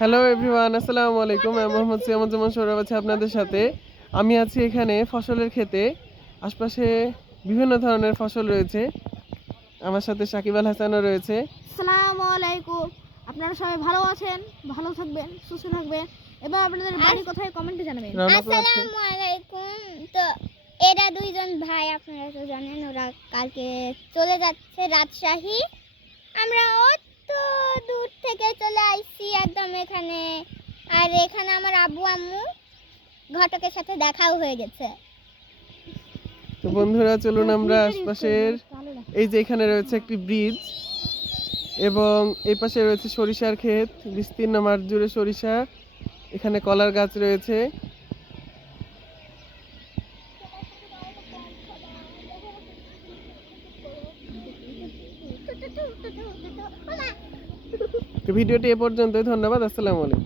Hello everyone আসসালামু আলাইকুম আমি মোহাম্মদ সিয়ামুজ্জামান সৌরভ আছি আপনাদের সাথে। আমি আছি এখানে ফসলের ক্ষেতে। আশপাশে বিভিন্ন ধরনের ফসল রয়েছে। আমার সাথে সাকিব আল হাসানও রয়েছে। আসসালামু আলাইকুম। আপনারা সবাই ভালো আছেন? ভালো থাকবেন? সুস্থ থাকবেন? এবার আপনাদের বাড়ি কোথায় কমেন্টে জানাবেন। আসসালামু আলাইকুম। তো এরা দুইজন ভাই আপনারা তো জানেন ওরা কালকে চলে যাচ্ছে রাজশাহী। আমরা অত দূর থেকে চলে আইছি একদম এখানে আর এখানে আমার আব্বু আম্মু ঘটকের সাথে দেখাও হয়ে গেছে তো বন্ধুরা চলুন আমরা আশপাশের এই যে এখানে রয়েছে একটি ব্রিজ এবং এই পাশে রয়েছে সরিষার ক্ষেত বিস্তীর্ণ মাঠ জুড়ে সরিষা এখানে কলার গাছ রয়েছে ভিডিওটি এ পর্যন্তই ধন্যবাদ আসসালামু আলাইকুম।